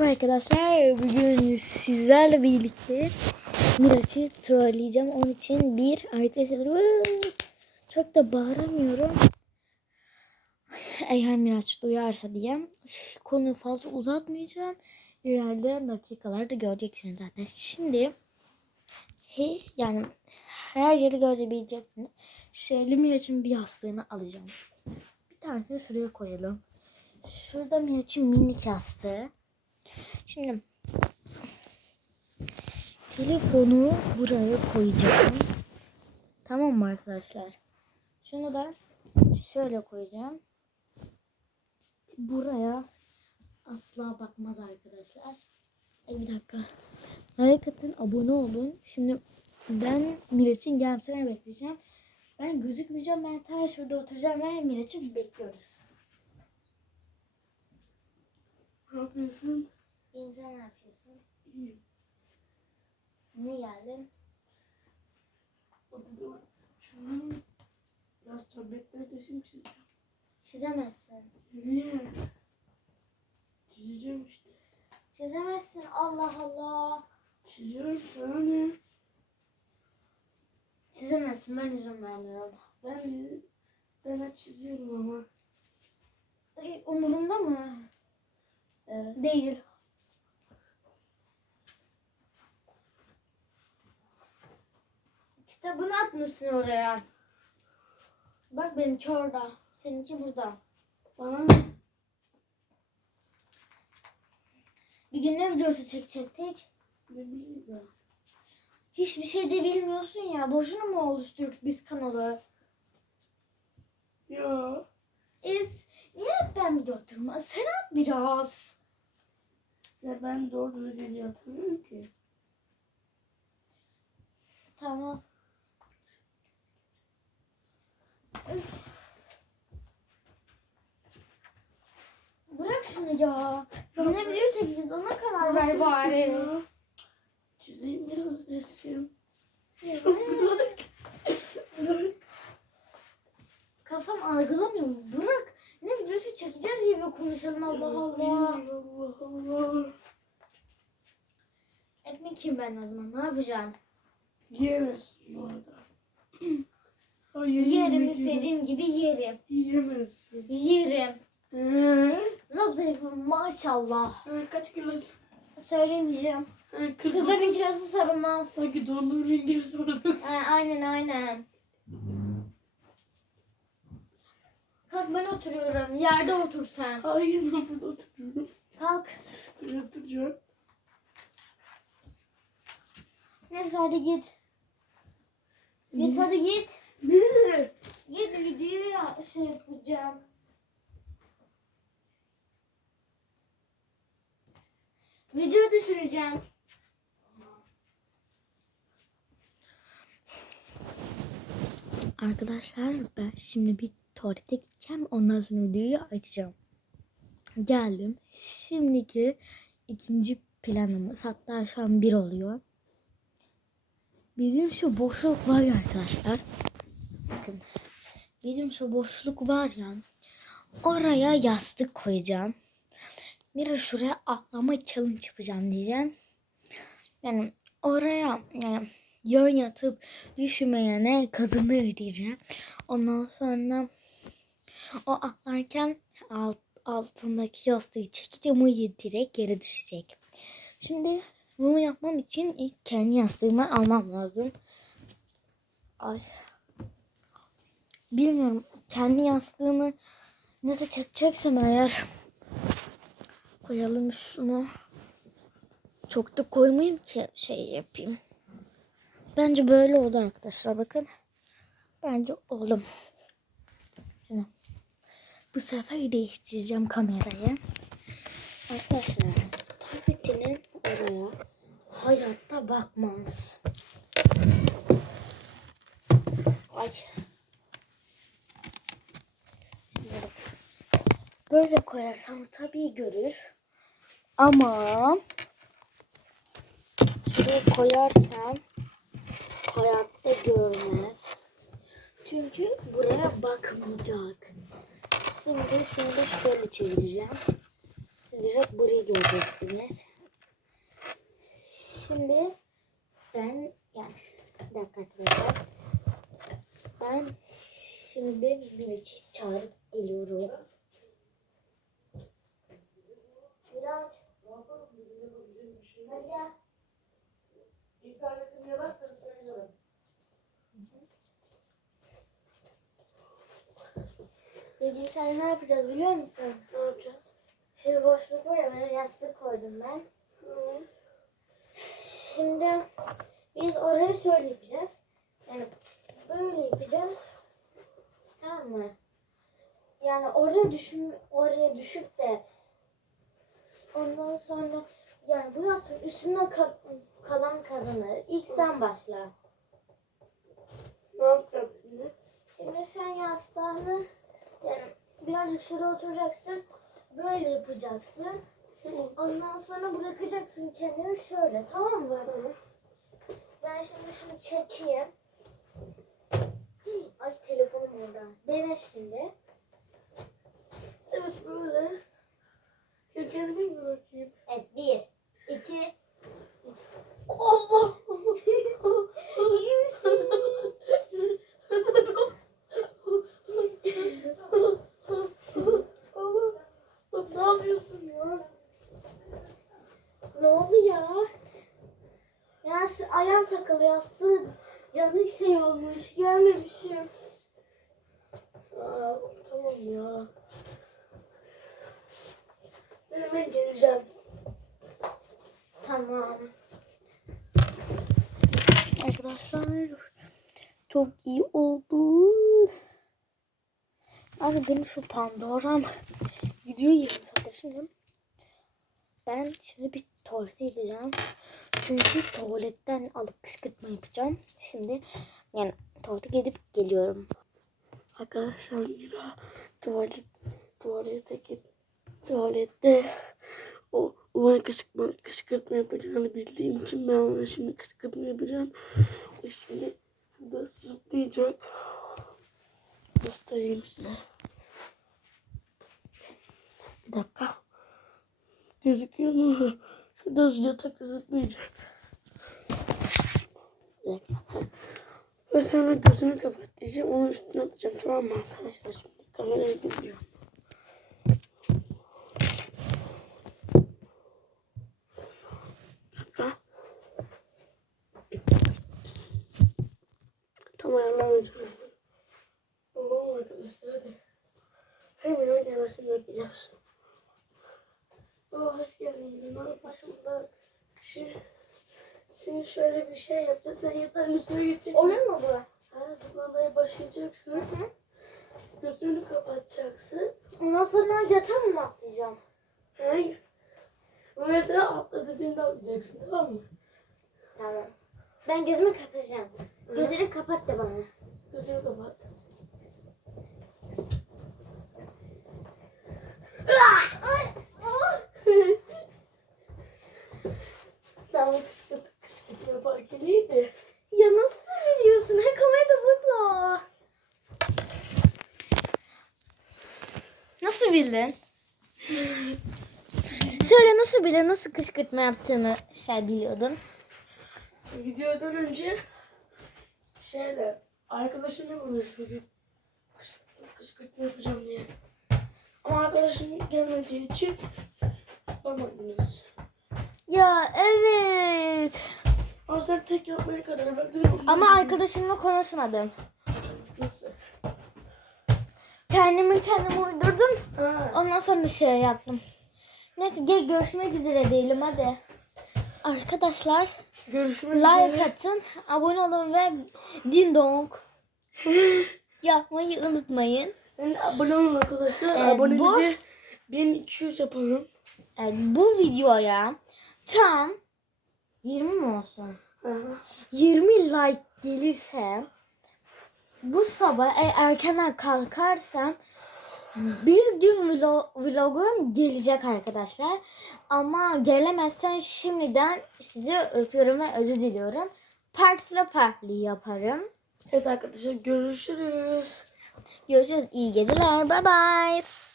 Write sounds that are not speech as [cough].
Arkadaşlar bugün sizlerle birlikte Miraç'ı trolleyeceğim. Onun için bir arkadaşlar çok da bağıramıyorum. Eğer Miraç duyarsa diye konuyu fazla uzatmayacağım. İlerleyen dakikalarda göreceksiniz zaten. Şimdi he, yani her yeri görebileceksiniz. Şöyle Miraç'ın bir yastığını alacağım. Bir tanesini şuraya koyalım. Şurada Miraç'ın minik yastığı. Şimdi telefonu buraya koyacağım. Tamam mı arkadaşlar? Şunu da şöyle koyacağım. Buraya asla bakmaz arkadaşlar. E bir dakika. Like atın, abone olun. Şimdi ben Miraç'ın gelmesini bekleyeceğim. Ben gözükmeyeceğim. Ben ta şurada oturacağım ve Miraç'ı bekliyoruz. Ne yapıyorsun? İyiyim sen ne yapıyorsun? [clears throat] Ne geldin? Dur. Şunu biraz tabletten resim çizeceğim. Çizemezsin. Niye? Çizeceğim işte. Çizemezsin Allah Allah. Çiziyorum sana ne? Çizemezsin ben izin vermiyorum. Ben çiz- ben hep çiziyorum ama. Ay, umurumda mı? Evet. Değil. Kitabını atmışsın oraya. Bak benimki orada. Seninki burada. Bana ne? Bir gün ne videosu çekecektik? Ben. Hiçbir şey de bilmiyorsun ya. Boşuna mı oluşturduk biz kanalı? Ya. Ez, niye hep ben video atıyorum? Sen at biraz. Ya ben doğru düzgün yapamıyorum ki. Tamam. Bırak şunu ya. Ne video çekeceğiz ona karar ver bari. Çizeyim biraz resim. Bırak. Bırak. Kafam algılamıyor mu? Bırak. Ne videosu çekeceğiz diye bir konuşalım Allah Allah. Allah Allah. Ekmek kim ben o zaman? Ne yapacağım? Yiyemezsin bu arada. [clears throat] Yerim istediğim gibi yerim. Yiyemezsin. Yerim. Ee, Zayıfım maşallah. ee, kaç kilosun? Söylemeyeceğim. Ee, Kızların kilosu sarılmaz. Sanki dondurma gibi sorduk. Ha, aynen aynen. Kalk ben oturuyorum. Yerde otur sen. Hayır ben burada oturuyorum. Kalk. Ben oturacağım. Neyse hadi git. Git hadi git. Git videoyu ya şey yapacağım. Video düşüreceğim. Arkadaşlar ben şimdi bir tuvalete gideceğim. Ondan sonra videoyu açacağım. Geldim. Şimdiki ikinci planımız hatta şu an bir oluyor. Bizim şu boşluk var arkadaşlar. Bakın. Bizim şu boşluk var ya. Oraya yastık koyacağım. Bir şuraya atlama challenge yapacağım diyeceğim. Yani oraya yani yan yatıp düşmeyene kazanır diyeceğim. Ondan sonra o atlarken alt, altındaki yastığı çekeceğim o direkt yere düşecek. Şimdi bunu yapmam için ilk kendi yastığımı almam lazım. Ay. Bilmiyorum kendi yastığımı nasıl çekeceksem eğer koyalım şunu. Çok da koymayayım ki şey yapayım. Bence böyle oldu arkadaşlar bakın. Bence oldu. Şimdi bu sefer değiştireceğim kamerayı. Arkadaşlar tabletinin oraya hayatta bakmaz. Ay. Şimdi bakın. Böyle koyarsam tabii görür. Ama şuraya koyarsam hayatta görmez. Çünkü buraya bakmayacak. Şimdi şunu da şöyle çevireceğim. Siz direkt burayı göreceksiniz. Şimdi ben yani bir dakika arkadaşlar. Ben şimdi bir çağırıp geliyorum. Miraç. Hadi gel. İnternetim yavaşsa söylüyorum. Peki sen ne yapacağız biliyor musun? Ne yapacağız? Şu boşluk var ya oraya yastık koydum ben. Şimdi biz orayı şöyle yapacağız. Yani böyle yapacağız. Tamam mı? Yani oraya düşüm oraya düşüp de ondan sonra yani bu yastığın üstüne ka- kalan kazanır. İlk sen başla. Ne yapacağız şimdi? Şimdi sen yastığını yani birazcık şuraya oturacaksın. Böyle yapacaksın. Ondan sonra bırakacaksın kendini şöyle tamam mı? Ben şimdi şunu çekeyim. Ay telefonum orada. Dene şimdi. Evet böyle. Bakayım? Evet bir, iki. Allah! İyi misin? Allah! Bak ne yapıyorsun ya? Ne oldu ya? Ya şu ayağım takılı yastığı yanlış şey olmuş. Görmemişim. Aa, tamam ya. Hemen geleceğim. Tamam. Arkadaşlar çok iyi oldu. Abi benim şu Pandora'm gidiyor yarım saattir şimdi. Ben şimdi bir tuvalete gideceğim. Çünkü tuvaletten alıp kışkırtma yapacağım. Şimdi yani tuvalete gidip geliyorum. Arkadaşlar Mira tuvalet tuvalete git tuvalette o ona kışkırtma, kışkırtma yapacağını bildiğim için ben ona şimdi kışkırtma yapacağım. O şimdi şurada zıplayacak. Göstereyim size. Bir dakika. Gözüküyor mu? Şurada yatakta zıplayacak. Bir dakika. Ve sonra gözünü kapat diyeceğim. Onun üstüne atacağım. Tamam mı arkadaşlar? Şimdi kamerayı gizliyorum. Bir dakika. Tam ayarlamayacağım. Tamam arkadaşlar hadi. Hemen hemen yavaşını bekleyeceğiz. Geldin. Ne yapıyorsun? Şimdi, şöyle bir şey yapacağız. Sen yatağın üstüne geçeceksin. Oyun mu bu? Ha, zıplamaya başlayacaksın. Gözünü kapatacaksın. Ondan sonra yatağa mı atlayacağım? Hayır. Bu mesela atla dediğinde atlayacaksın tamam mı? Tamam. Ben gözümü kapatacağım. Gözünü kapat da bana. Gözünü kapat. Sen bu kışkırtı kışkırtı yaparken iyiydi. Ya nasıl biliyorsun? Ha kamera da burada. Nasıl bildin? Söyle nasıl bile nasıl kışkırtma yaptığımı şey biliyordun. Videodan önce şeyle arkadaşımla konuşuyordum. Kışkırtma, yapacağım diye. Ama arkadaşım gelmediği için yapamadınız. Ya evet. Ama sen tek yapmaya karar verdin. Ama arkadaşımla konuşmadım. Nasıl? Kendimi kendim uydurdum. Ondan sonra şey yaptım. Neyse gel görüşmek üzere diyelim hadi. Arkadaşlar Görüşmek like üzere. atın, abone olun ve din dong [gasps] yapmayı unutmayın. Yani abone olun arkadaşlar. Evet, Abonemizi 1200 yapalım. Evet, bu videoya tam 20 mi olsun? Ha. 20 like gelirse bu sabah e, erkenden kalkarsam bir gün vlog, vlogum gelecek arkadaşlar. Ama gelemezsen şimdiden sizi öpüyorum ve özür diliyorum. Partlı partlı yaparım. Evet arkadaşlar görüşürüz. Görüşürüz. İyi geceler. Bye bye.